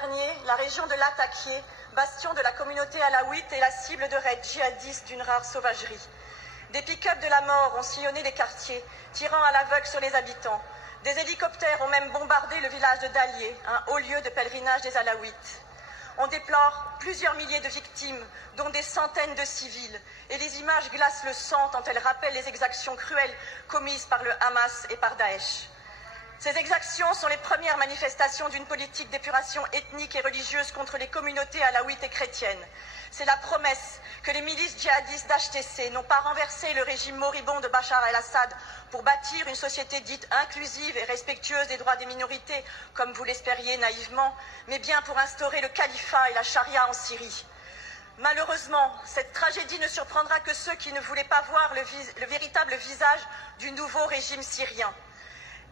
dernier, la région de Latakia, bastion de la communauté alaouite, est la cible de raids djihadistes d'une rare sauvagerie. Des pick-up de la mort ont sillonné les quartiers, tirant à l'aveugle sur les habitants. Des hélicoptères ont même bombardé le village de Dalié, un haut lieu de pèlerinage des alaouites. On déplore plusieurs milliers de victimes, dont des centaines de civils, et les images glacent le sang tant elles rappellent les exactions cruelles commises par le Hamas et par Daesh. Ces exactions sont les premières manifestations d'une politique d'épuration ethnique et religieuse contre les communautés alaouites et chrétiennes. C'est la promesse que les milices djihadistes d'HTC n'ont pas renversé le régime moribond de Bachar el-Assad pour bâtir une société dite inclusive et respectueuse des droits des minorités, comme vous l'espériez naïvement, mais bien pour instaurer le califat et la charia en Syrie. Malheureusement, cette tragédie ne surprendra que ceux qui ne voulaient pas voir le véritable visage du nouveau régime syrien.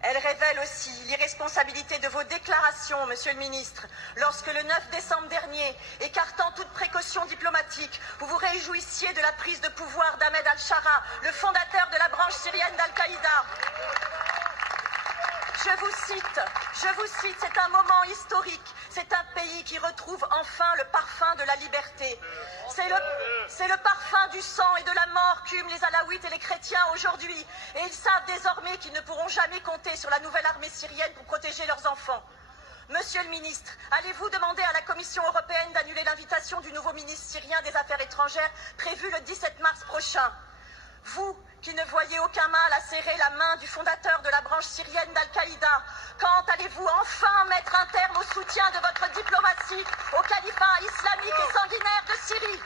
Elle révèle aussi l'irresponsabilité de vos déclarations, Monsieur le Ministre, lorsque le 9 décembre dernier, écartant toute précaution diplomatique, vous vous réjouissiez de la prise de pouvoir d'Ahmed al-Shara, le fondateur de la branche syrienne d'Al-Qaïda. Je vous cite, c'est un moment historique, c'est un pays qui retrouve enfin le parfum de la liberté. C'est le parfum du sang et de la mort qu'hument les alaouites et les chrétiens aujourd'hui, et ils savent désormais qu'ils ne pourront jamais compter sur la nouvelle armée syrienne pour protéger leurs enfants. Monsieur le ministre, allez-vous demander à la Commission européenne d'annuler l'invitation du nouveau ministre syrien des Affaires étrangères prévue le 17 mars prochain? Vous, qui ne voyez aucun mal à serrer la main du fondateur de la branche syrienne d'Al-Qaïda, quand allez-vous enfin mettre un terme au soutien de votre diplomatie au califat islamique et sanguinaire de Syrie?